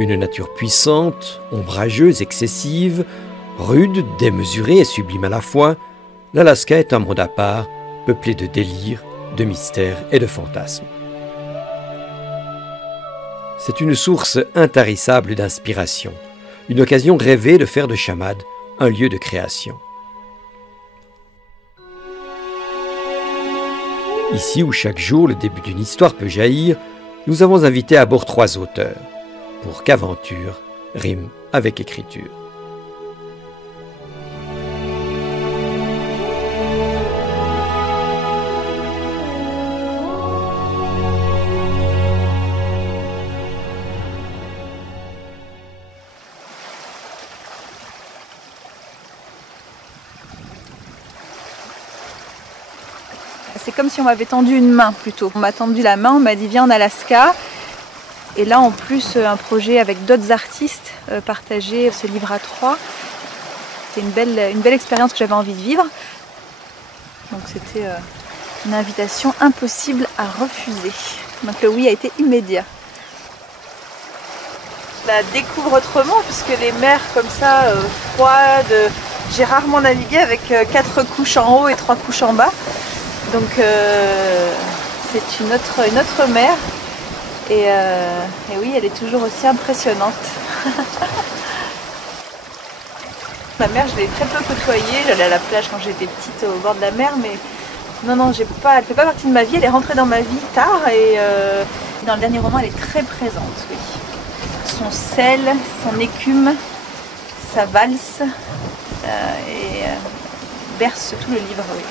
Une nature puissante, ombrageuse, excessive, rude, démesurée et sublime à la fois, l'Alaska est un monde à part, peuplé de délires, de mystères et de fantasmes. C'est une source intarissable d'inspiration, une occasion rêvée de faire de Chamad un lieu de création. Ici où chaque jour le début d'une histoire peut jaillir, nous avons invité à bord 3 auteurs, pour qu'aventure rime avec écriture. C'est comme si on m'avait tendu une main plutôt. On m'a tendu la main, on m'a dit viens en Alaska. Et là en plus un projet avec d'autres artistes, partager ce livre à 3. C'était une belle expérience que j'avais envie de vivre. Donc c'était une invitation impossible à refuser. Donc le oui a été immédiat. Je la découvre autrement puisque les mers comme ça, froides, j'ai rarement navigué avec 4 couches en haut et 3 couches en bas. Donc c'est une autre mer et oui, elle est toujours aussi impressionnante. La mer, je l'ai très peu côtoyée, j'allais à la plage quand j'étais petite au bord de la mer, mais non, elle ne fait pas partie de ma vie, elle est rentrée dans ma vie tard et dans le dernier roman elle est très présente, oui. Son sel, son écume, sa valse berce tout le livre, oui.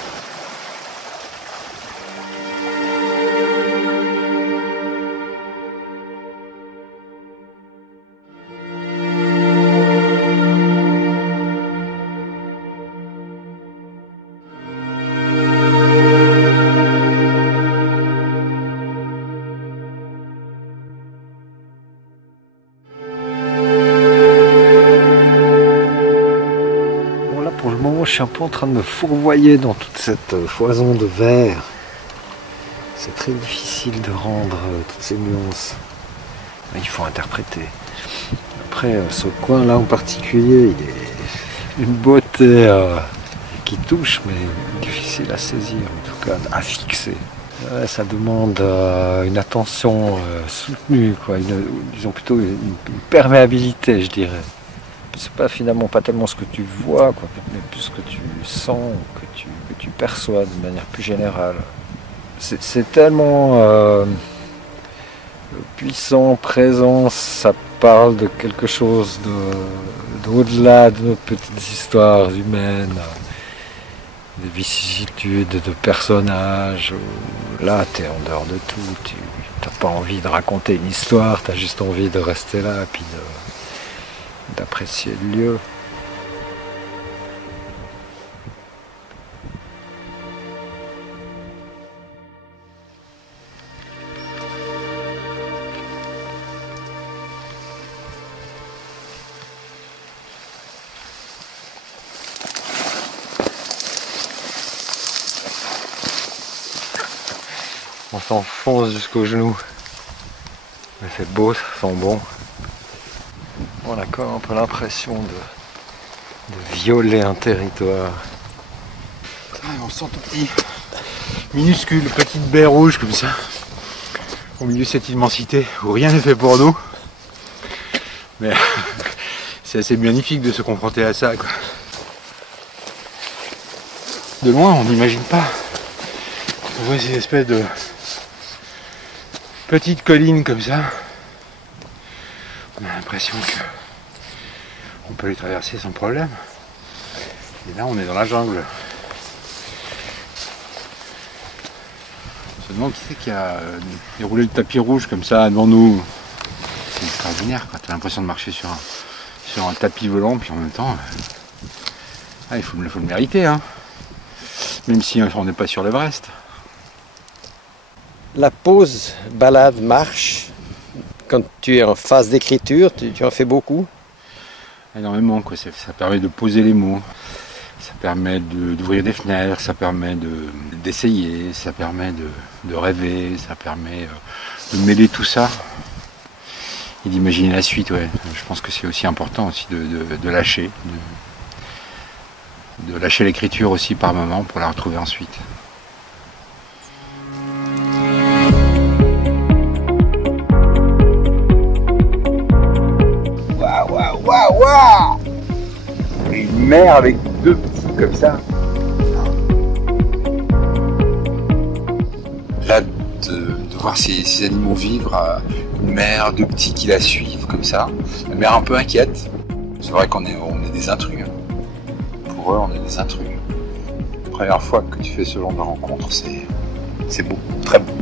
Je suis un peu en train de me fourvoyer dans toute cette foison de verre. C'est très difficile de rendre toutes ces nuances. Il faut interpréter. Après, ce coin-là en particulier, il est une beauté qui touche, mais difficile à saisir, en tout cas à fixer. Ouais, ça demande une attention soutenue, quoi. Disons plutôt une perméabilité, je dirais. C'est pas finalement pas tellement ce que tu vois, quoi, mais plus ce que tu sens, que tu perçois de manière plus générale. C'est tellement puissant, présent, ça parle de quelque chose d'au-delà de nos petites histoires humaines, des vicissitudes de personnages. Là, tu es en dehors de tout, tu n'as pas envie de raconter une histoire, tu as juste envie de rester là, puis d'apprécier le lieu. On s'enfonce jusqu'aux genoux. Mais c'est beau, ça sent bon. On a quand même un peu l'impression de violer un territoire. On se sent tout petit, minuscule, petite baie rouge comme ça, au milieu de cette immensité où rien n'est fait pour nous. Mais c'est assez magnifique de se confronter à ça, quoi. De loin, on n'imagine pas. On voit ces espèces de petites collines comme ça. On a l'impression que on peut les traverser sans problème. Et là, on est dans la jungle. On se demande qui c'est qui a déroulé le tapis rouge comme ça devant nous. C'est extraordinaire, quoi. T'as l'impression de marcher sur un tapis volant, puis en même temps, il faut le mériter, hein. Même si on n'est pas sur l'Everest. La pause, balade, marche, quand tu es en phase d'écriture, tu en fais beaucoup? Énormément, quoi. Ça permet de poser les mots, ça permet d'ouvrir des fenêtres, ça permet d'essayer, ça permet de rêver, ça permet de mêler tout ça. d'imaginer la suite. Ouais. Je pense que c'est aussi important aussi de lâcher, de lâcher l'écriture aussi par moment pour la retrouver ensuite. Waouh! Une mer avec 2 petits comme ça. Là, de voir ces animaux vivre, une mère, 2 petits qui la suivent comme ça. La mère un peu inquiète. C'est vrai qu'on est des intrus. Pour eux, on est des intrus. La première fois que tu fais ce genre de rencontre, c'est beau, très beau.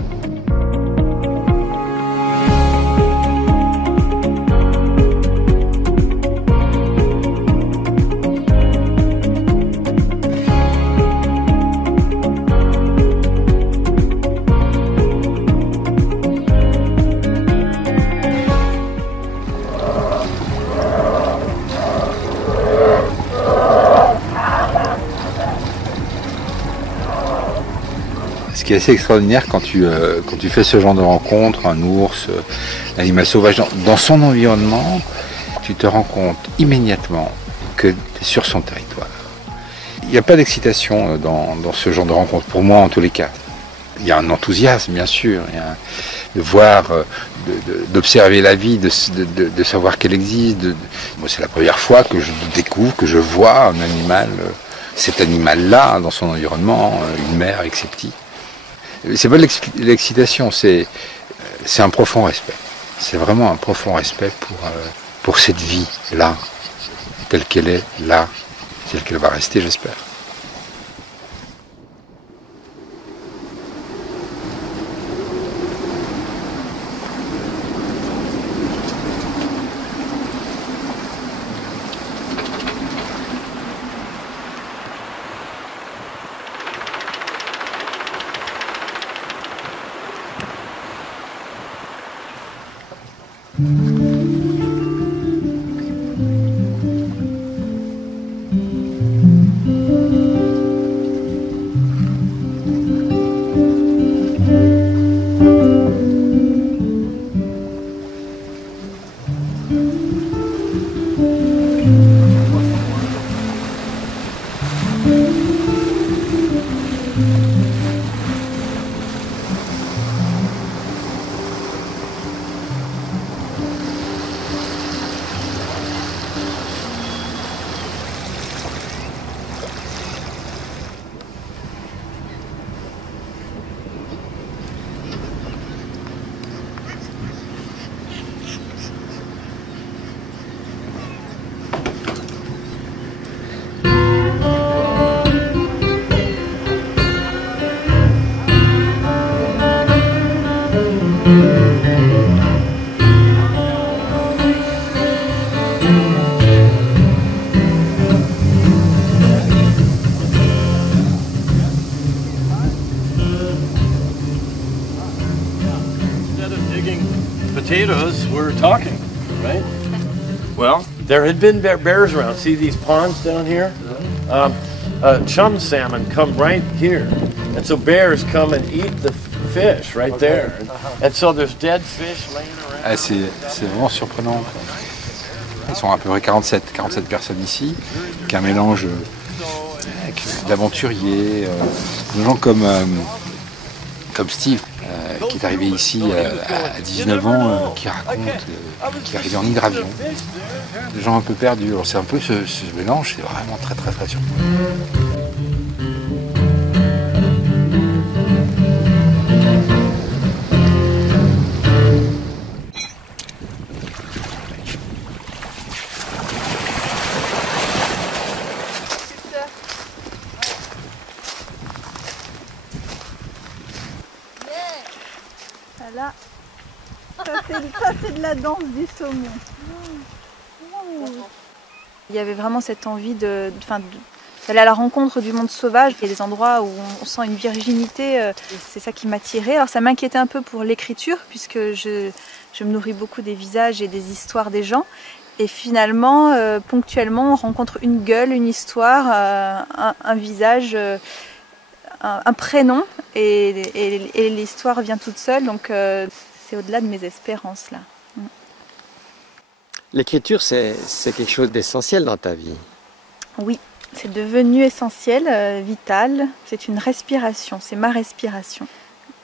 Ce qui est assez extraordinaire quand tu fais ce genre de rencontre, un ours, un animal sauvage, dans son environnement, tu te rends compte immédiatement que tu es sur son territoire. Il n'y a pas d'excitation dans ce genre de rencontre, pour moi en tous les cas. Il y a un enthousiasme, bien sûr, de voir, d'observer la vie, de savoir qu'elle existe. Moi, c'est la première fois que je découvre, que je vois un animal, cet animal-là, dans son environnement, une mère avec ses petits. C'est pas de l'excitation, c'est un profond respect. C'est vraiment un profond respect pour cette vie-là, telle qu'elle est là, telle qu'elle va rester, j'espère. Potatoes, we're talking, right? Well, there had been bears around. See these ponds down here? Chum salmon come right here. And so bears come and eat the fish right there. And so there's dead fish laying around. Ah, c'est vraiment surprenant. Ils sont à peu près 47 personnes ici, qu'un mélange d'aventuriers, de gens comme Steve, qui est arrivé ici à 19 ans, qui raconte qu'il est arrivé en hydravion. Des gens un peu perdus. Alors c'est un peu ce mélange, c'est vraiment très surprenant. Voilà. Ça c'est de la danse du saumon. Il y avait vraiment cette envie d'aller à la rencontre du monde sauvage. Il y a des endroits où on sent une virginité, c'est ça qui m'attirait. Alors ça m'inquiétait un peu pour l'écriture, puisque je me nourris beaucoup des visages et des histoires des gens. Et finalement, ponctuellement, on rencontre une gueule, une histoire, un visage, un prénom, et l'histoire vient toute seule. Donc c'est au-delà de mes espérances là. L'écriture, c'est quelque chose d'essentiel dans ta vie. Oui, c'est devenu essentiel, vital. C'est une respiration, c'est ma respiration.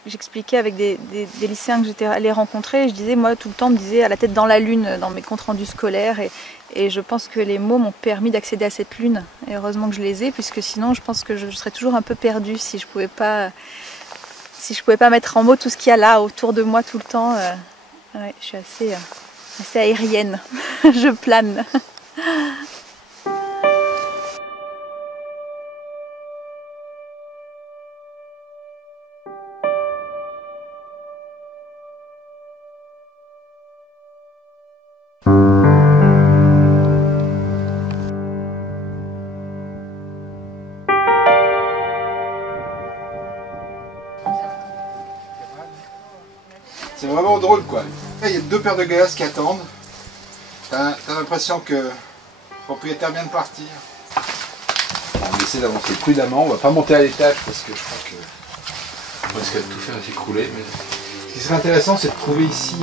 J'expliquais avec des lycéens que j'étais allée rencontrer, je disais, moi tout le temps, on me disait à la tête dans la lune dans mes comptes rendus scolaires, et je pense que les mots m'ont permis d'accéder à cette lune. Et heureusement que je les ai, puisque sinon je pense que je serais toujours un peu perdue si je pouvais pas mettre en mots tout ce qu'il y a là autour de moi tout le temps. Ouais, je suis assez aérienne, je plane. C'est vraiment drôle quoi. Là, il y a 2 paires de glaces qui attendent. T'as l'impression que le propriétaire vient de partir. On essaie d'avancer prudemment, on va pas monter à l'étage parce que je crois que on risque de tout faire s'écrouler. Mais ce qui serait intéressant, c'est de trouver ici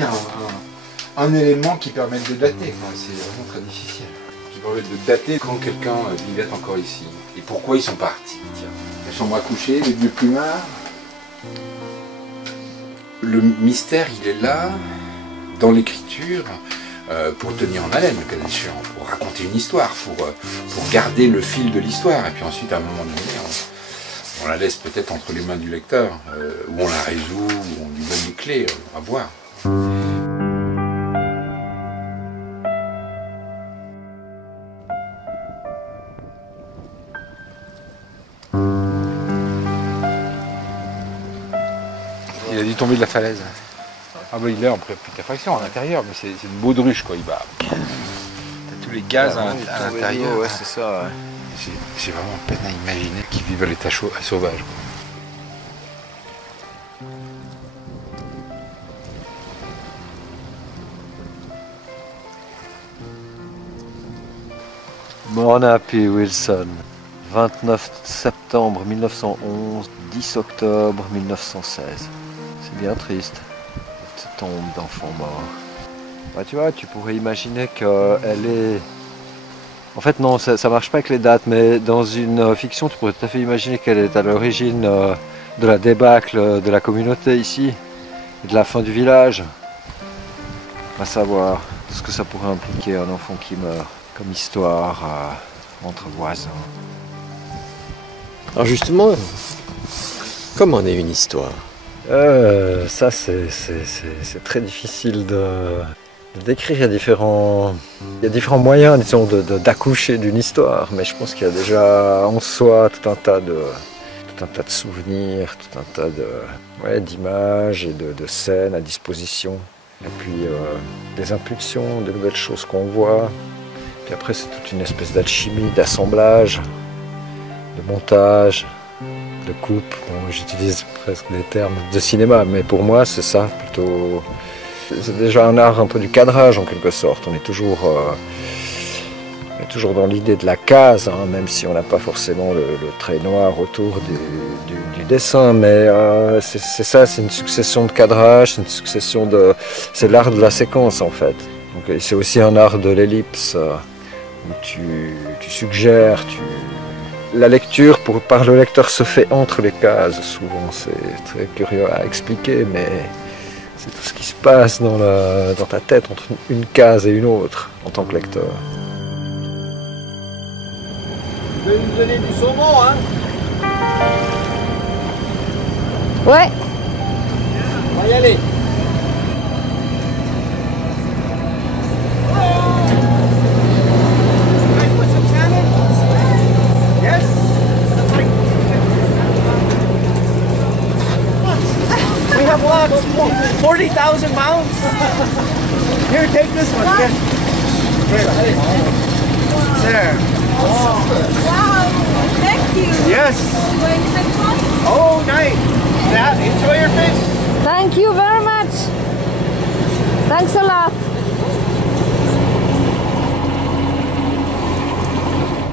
un élément qui permette de dater. C'est vraiment très difficile. Qui permette de dater quand quelqu'un vivait encore ici. Et pourquoi ils sont partis. Tiens, la chambre à coucher, les vieux plumards. Le mystère, il est là, dans l'écriture, pour tenir en haleine, le cas échéant, pour raconter une histoire, pour garder le fil de l'histoire. Et puis ensuite, à un moment donné, on la laisse peut-être entre les mains du lecteur, ou on la résout, ou on lui donne des clés, à voir. Il a dû tomber de la falaise. Ah bah il est en putréfaction à l'intérieur, mais c'est une baudruche quoi, il va. T'as tous les gaz à l'intérieur. Ouais, c'est ça. Ouais. J'ai vraiment peine à imaginer qu'ils vivent à l'état sauvage. Mona P. Wilson, 29 septembre 1911, 10 octobre 1916. C'est bien triste, cette tombe d'enfant mort. Bah, tu vois, tu pourrais imaginer qu'elle est... En fait non, ça marche pas avec les dates, mais dans une fiction, tu pourrais tout à fait imaginer qu'elle est à l'origine de la débâcle de la communauté ici, et de la fin du village. À savoir tout ce que ça pourrait impliquer un enfant qui meurt, comme histoire entre voisins. Alors justement, comment est une histoire? Ça c'est très difficile de décrire. Il y a différents moyens, disons, d'accoucher d'une histoire, mais je pense qu'il y a déjà en soi tout un tas de souvenirs, tout un tas d'images et de scènes à disposition. Et puis des impulsions, de nouvelles choses qu'on voit. Puis après c'est toute une espèce d'alchimie, d'assemblage, de montage, de coupe. Bon, j'utilise presque des termes de cinéma, mais pour moi c'est ça plutôt. C'est déjà un art un peu du cadrage en quelque sorte. On est toujours dans l'idée de la case, hein, même si on n'a pas forcément le trait noir autour du dessin, mais c'est ça, c'est une succession de cadrage, c'est l'art de la séquence en fait. Donc, c'est aussi un art de l'ellipse, où tu suggères, la lecture par le lecteur se fait entre les cases, souvent c'est très curieux à expliquer, mais c'est tout ce qui se passe dans ta tête entre une case et une autre en tant que lecteur. Vous allez nous donner du saumon, hein? Ouais. On va y aller. Yes. We have lots, 40,000 pounds. Here, take this one. Yes. There. Wow, thank you. Yes. Oh, nice. That, enjoy your fish. Thank you very much. Thanks a lot.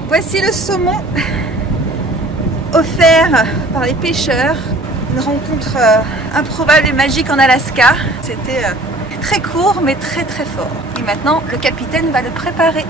Voici le saumon offert par les pêcheurs. Une rencontre improbable et magique en Alaska. C'était très court mais très très fort. Et maintenant le capitaine va le préparer.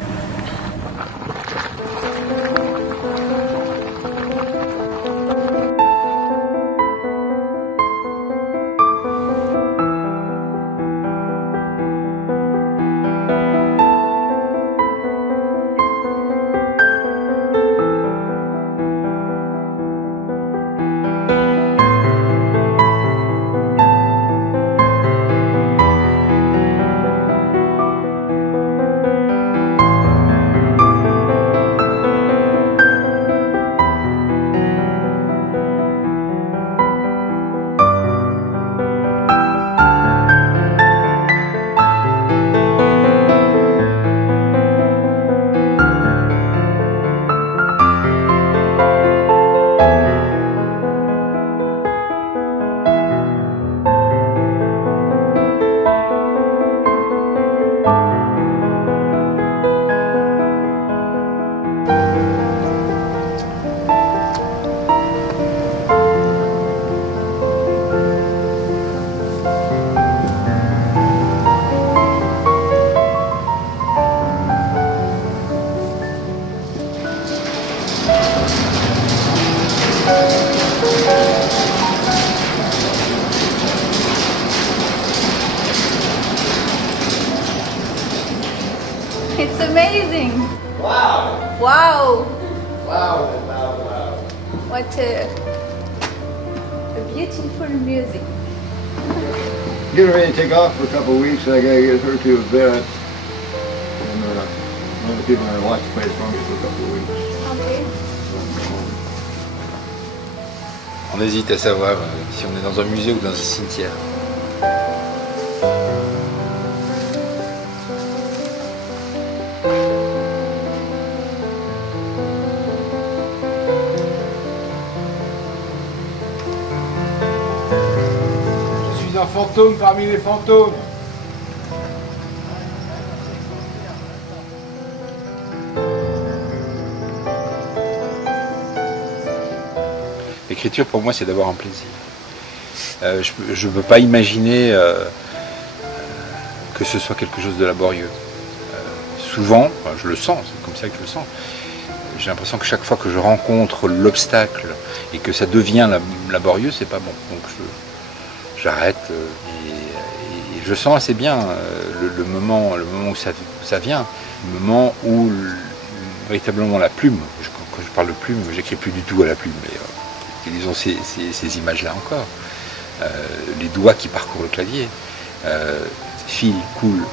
It's amazing! Wow! Wow! Wow, wow, wow. What a beautiful music. Get ready to take off for a couple of weeks. I gotta get her to a vet. And one of the people I watch play for me for a couple of weeks. Okay. On hésite à savoir si on est dans un musée ou dans un cimetière. Je suis un fantôme parmi les fantômes. L'écriture pour moi c'est d'avoir un plaisir. Je ne peux pas imaginer que ce soit quelque chose de laborieux. Souvent, je le sens, c'est comme ça que je le sens, j'ai l'impression que chaque fois que je rencontre l'obstacle et que ça devient laborieux, c'est pas bon. Donc j'arrête et je sens assez bien le moment où ça vient, le moment où véritablement la plume, quand je parle de plume, j'écris plus du tout à la plume, mais utilisons ces images-là encore. Les doigts qui parcourent le clavier, fil, coule.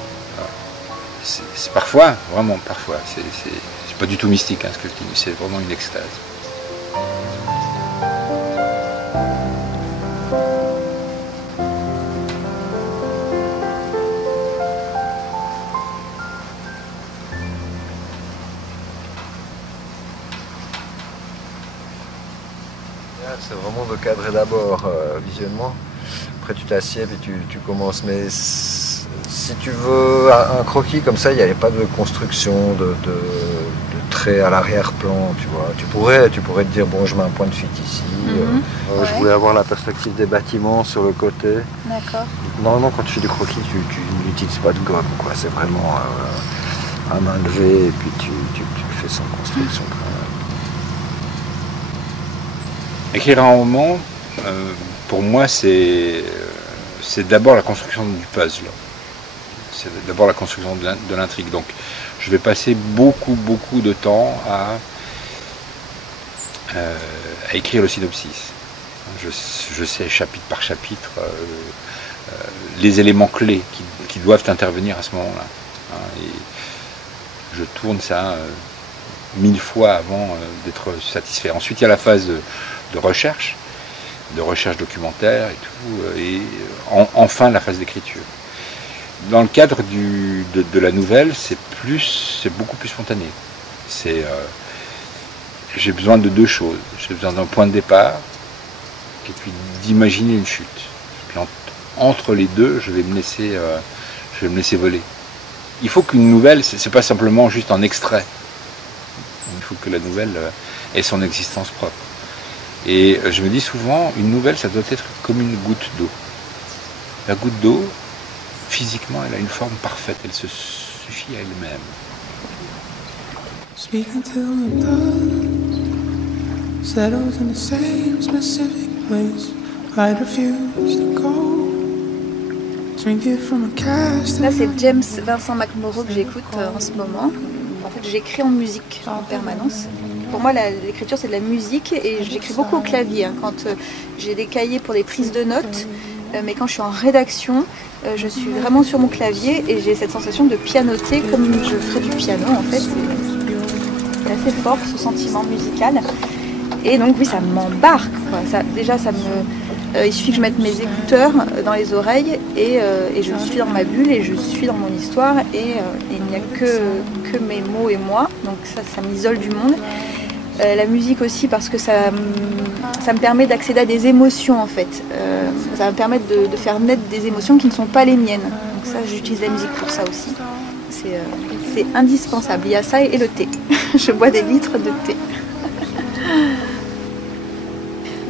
C'est parfois, vraiment parfois, c'est pas du tout mystique hein, ce que je dis, c'est vraiment une extase. C'est vraiment de cadrer d'abord visuellement. Après tu t'assieds et tu commences. Mais si tu veux un croquis comme ça, il n'y avait pas de construction, de traits à l'arrière-plan. Tu vois. Tu pourrais te dire bon, je mets un point de fuite ici. Je voulais avoir la perspective des bâtiments sur le côté. D'accord. Normalement, quand tu fais du croquis, tu n'utilises pas de gomme. C'est vraiment à main levée et puis tu le fais sans construction. Écrire un roman, pour moi, c'est d'abord la construction du puzzle. C'est d'abord la construction de l'intrigue. Donc, je vais passer beaucoup de temps à écrire le synopsis. Je sais, chapitre par chapitre, les éléments clés qui doivent intervenir à ce moment-là. Et je tourne ça 1000 fois avant d'être satisfait. Ensuite, il y a la phase de recherche documentaire et tout, et enfin la phase d'écriture. Dans le cadre de la nouvelle, c'est beaucoup plus spontané. J'ai besoin de deux choses. J'ai besoin d'un point de départ et puis d'imaginer une chute. Puis entre les deux, je vais me laisser voler. Il faut qu'une nouvelle, c'est pas simplement juste un extrait. Il faut que la nouvelle ait son existence propre. Et je me dis souvent, une nouvelle, ça doit être comme une goutte d'eau. La goutte d'eau, physiquement, elle a une forme parfaite, elle se suffit à elle-même. Speak until the dust settles in the same specific place. I'd refuse to go. Drink it from a cast. Là, c'est James Vincent McMorrow que j'écoute en ce moment. En fait, j'écris en musique en permanence. Pour moi, l'écriture, c'est de la musique et j'écris beaucoup au clavier. Quand j'ai des cahiers pour des prises de notes, mais quand je suis en rédaction, je suis vraiment sur mon clavier et j'ai cette sensation de pianoter comme je ferais du piano. En fait, c'est assez fort ce sentiment musical. Et donc oui, ça m'embarque. Il suffit que je mette mes écouteurs dans les oreilles et je suis dans ma bulle et je suis dans mon histoire et il n'y a que mes mots et moi. Donc ça m'isole du monde. La musique aussi parce que ça me permet d'accéder à des émotions en fait. Ça va me permettre de faire naître des émotions qui ne sont pas les miennes. Donc ça, j'utilise la musique pour ça aussi. C'est indispensable. Il y a ça et le thé. Je bois des litres de thé.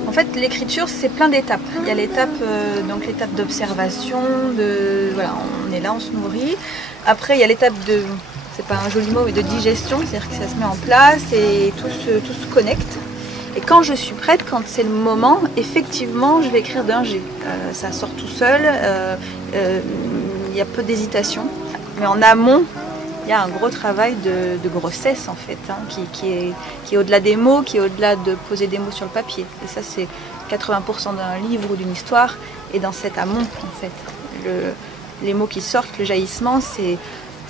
En fait, l'écriture, c'est plein d'étapes. Il y a l'étape d'observation, voilà, on est là, on se nourrit. Après, il y a l'étape de, c'est pas un joli mot, mais de digestion, c'est-à-dire que ça se met en place et tout se connecte. Et quand je suis prête, quand c'est le moment, effectivement, je vais écrire d'un jet. Ça sort tout seul, il y a peu d'hésitation. Mais en amont, il y a un gros travail de grossesse en fait, qui est au-delà des mots, qui est au-delà de poser des mots sur le papier. Et ça, c'est 80% d'un livre ou d'une histoire, et dans cet amont en fait. Les mots qui sortent, le jaillissement, c'est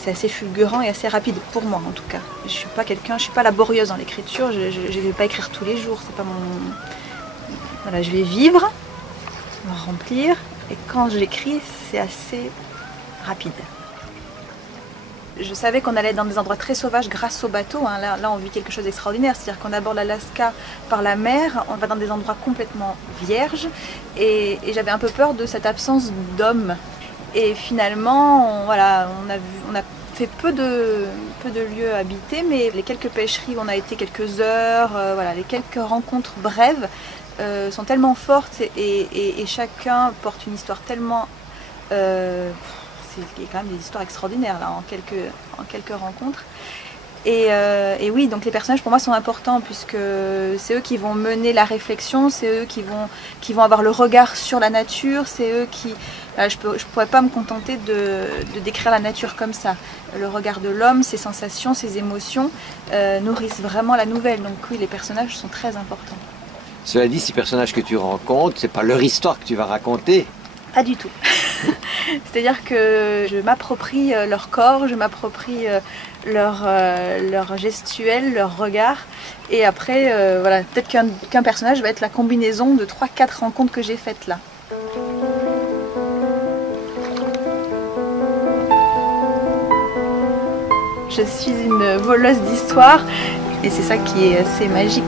assez fulgurant et assez rapide, pour moi en tout cas. Je suis pas laborieuse dans l'écriture, je ne vais pas écrire tous les jours, c'est pas mon... Voilà, je vais vivre, me remplir, et quand j'écris, c'est assez rapide. Je savais qu'on allait dans des endroits très sauvages grâce au bateau. Là, on vit quelque chose d'extraordinaire. C'est-à-dire qu'on aborde l'Alaska par la mer, on va dans des endroits complètement vierges. Et j'avais un peu peur de cette absence d'hommes. Et finalement, on a fait peu de lieux habités, mais les quelques pêcheries où on a été quelques heures, les quelques rencontres brèves sont tellement fortes et chacun porte une histoire tellement... il y a quand même des histoires extraordinaires là, en quelques rencontres. Et oui, donc les personnages pour moi sont importants puisque c'est eux qui vont mener la réflexion, c'est eux qui vont avoir le regard sur la nature, c'est eux qui... je pourrais pas me contenter de décrire la nature comme ça. Le regard de l'homme, ses sensations, ses émotions nourrissent vraiment la nouvelle. Donc oui, les personnages sont très importants. Cela dit, ces personnages que tu rencontres, c'est pas leur histoire que tu vas raconter. Pas du tout. C'est-à-dire que je m'approprie leur corps, je m'approprie leur gestuelle, leur regard. Et après, peut-être qu'un personnage va être la combinaison de 3-4 rencontres que j'ai faites là. Je suis une voleuse d'histoire et c'est ça qui est assez magique.